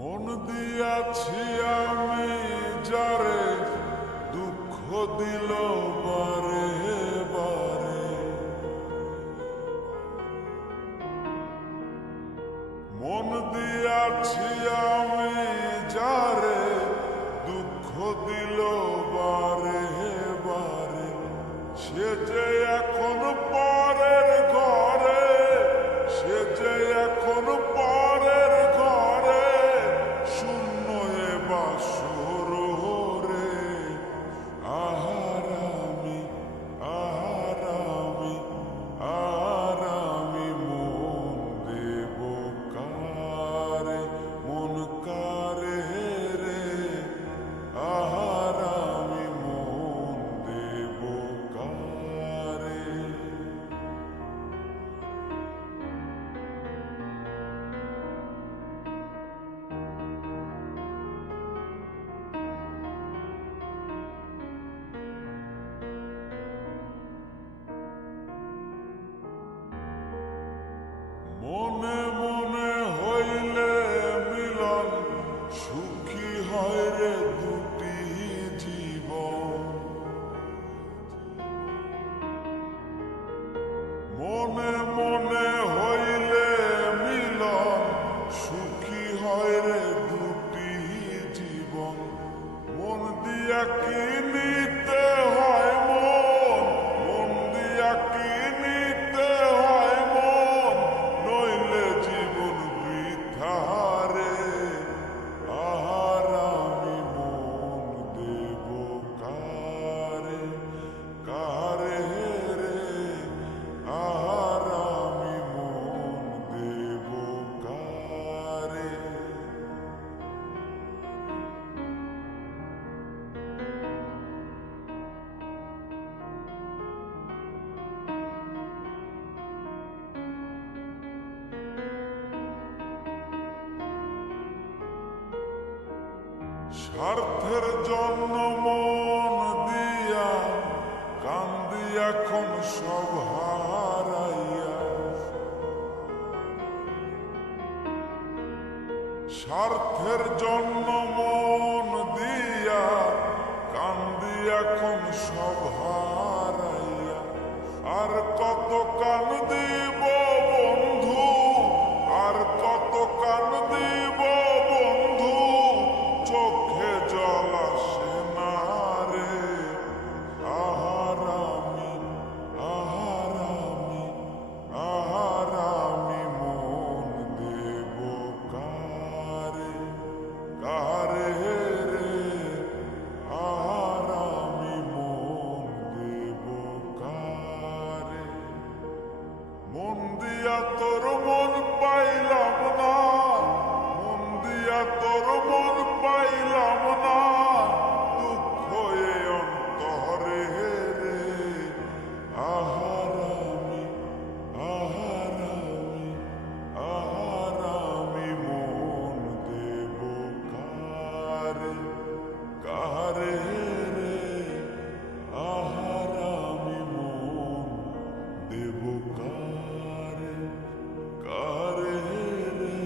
মন দিয়াছি আমি যারে দুঃখ দিল বারে বারে, মন দিয়াছি আমি যারে দুঃখ দিল বারে বারে, সে যে এখন পরের ঘরে, সে যে এখন পরের ঘরে, শূন্য এ বাসর রে। আহার আমি, আহার আমি, আর আমি মন দেব কারে, মন কারে রে। আহার আমি মন দেব কারে। মনে মনে হইলে মিলন, সুখী হয় রে দুটি জীবন। মনে মনে হইলে মিলন, সুখী হয় রে দুটি জীবন। মন দিয়া কি নিতে হয় মন, মন দিয়া কি নিতে হয় মন, নইলে জীবন বৃথা রে। আহার আমি মন দেব কারে, কারে রে। আহার আমি মন দেব কারে। স্বার্থের জন্য মন দিয়া কান্দি এখন সব হারাইয়া, স্বার্থের জন্য মন দিয়া কান্দি এখন সব হারাইয়া। আর কত কান্দিব বন্ধু, আর কত কান্দিব বন্ধু, চোখে জল আসে না রে। আহার আমি, আহার আমি, আহার আমি মন দেব কারে, কারে রে। আহার আমি মন দেব কারে। মন দিয়া তোর মন পাইলাম না, মন দিয়া তোর মন পাইলাম না, দুঃখ এ অন্তরে রে। আহার আমি, আহার আমি, আহার আমি মন দেব কারে, কারে রে। আহার আমি মন দেব কারে, কারে রে।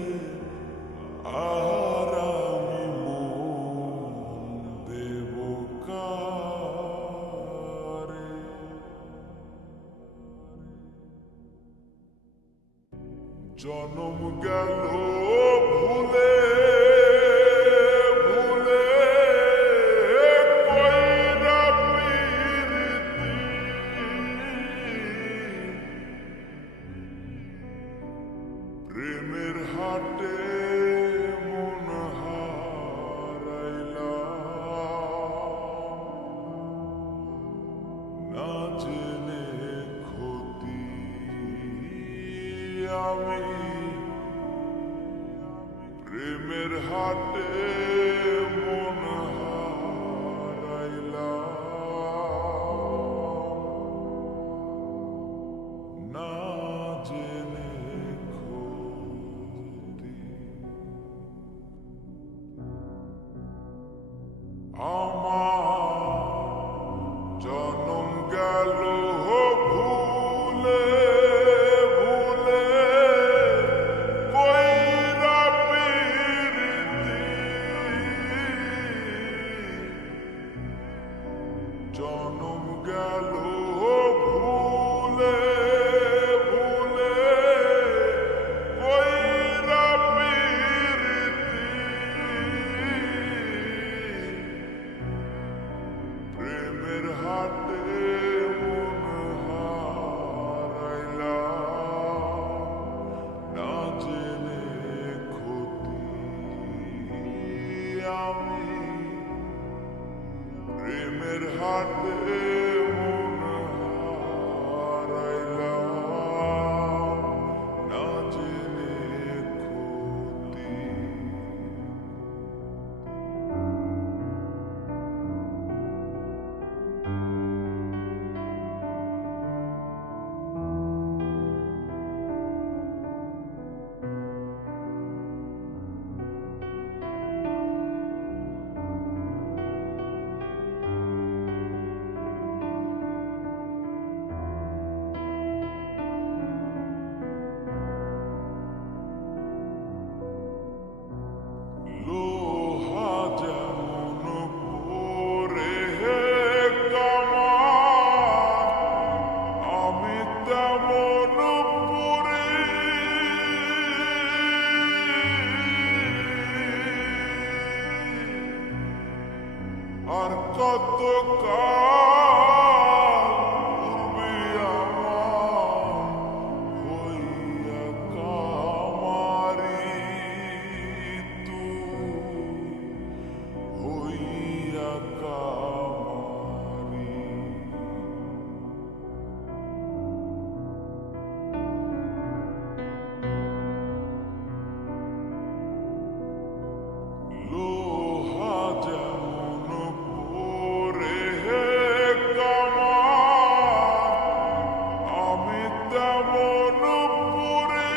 আহার আমি মন দেব কারে। জনম গেল ভুলে ভুলে, কইরা পিরিতি, প্রেমের হাটে মন হারাইলাম, না জেনে ক্ষতি আমি। প্রেমের হাটে মন হারাইলাম, না জেনে ক্ষতি। আমার জনম গেল ভুলে ভুলে, কইরা পিরিতি, আমি প্রেমের হাটে মন হারাইলাম না জেনে ক্ষতি। লোহা যেমন পরে কামান, আমি তেমন পরে আর কত কাল আমার হইয়া কামারি, হইয়া কামারি। লোহা যেমন পরে কামান, আমি তেমন পরে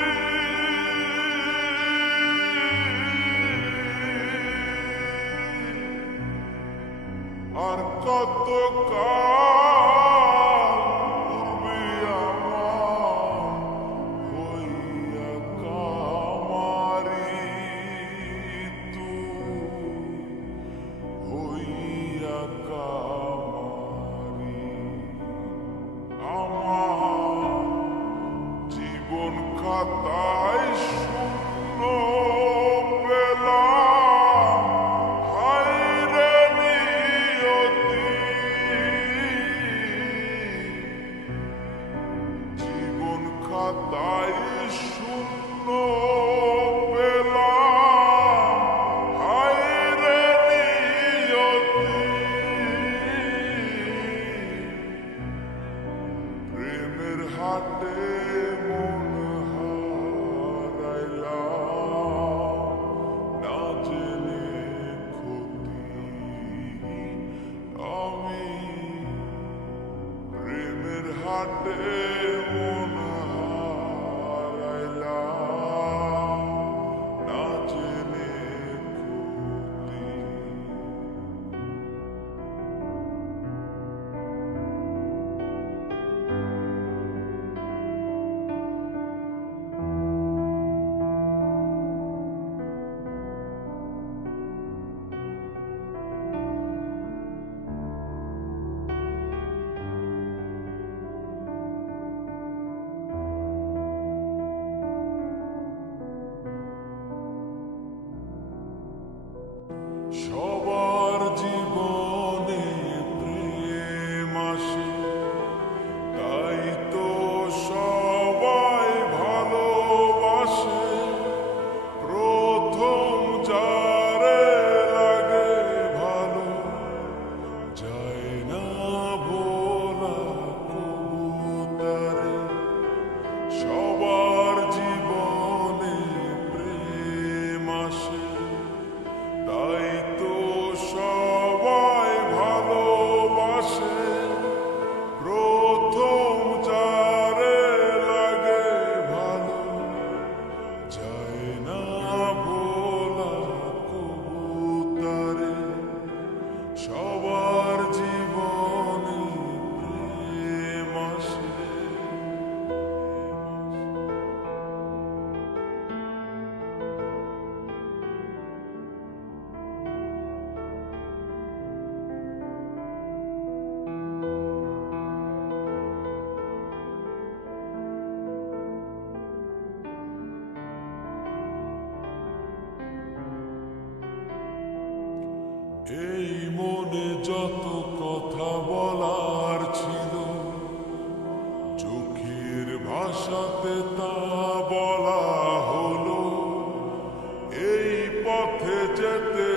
আর কত কাল আমার হইয়া কামারি, হইয়া কামারি। আমার জীবন খাতায় শূন্য পেলাম, হায়রে নিয়তি। জীবন খাতায় শূন্য পেলাম, হায়রে নিয়তি। প্রেমের হাটে মন হারাইলাম না জেনে ক্ষতি। আমি প্রেমের হাটে মন হারাইলাম না জেনে ক্ষতি। সবার জীবনে প্রেম আসে, তাই তো সবাই ভালোবাসে। প্রথম যারে লাগে ভালো, যায় না ভোলা কবু তারে। সবার জীবনে প্রেম আসে, তাই তো সবাই ভালোবাসে। প্রথম যারে লাগে ভালো, যায় না ভোলা কবু তারে। সবার জীবনে প্রেম আসে। এই মনে যত কথা বলার ছিল, চোখের ভাষাতে তা বলা হলো। এই পথে যেতে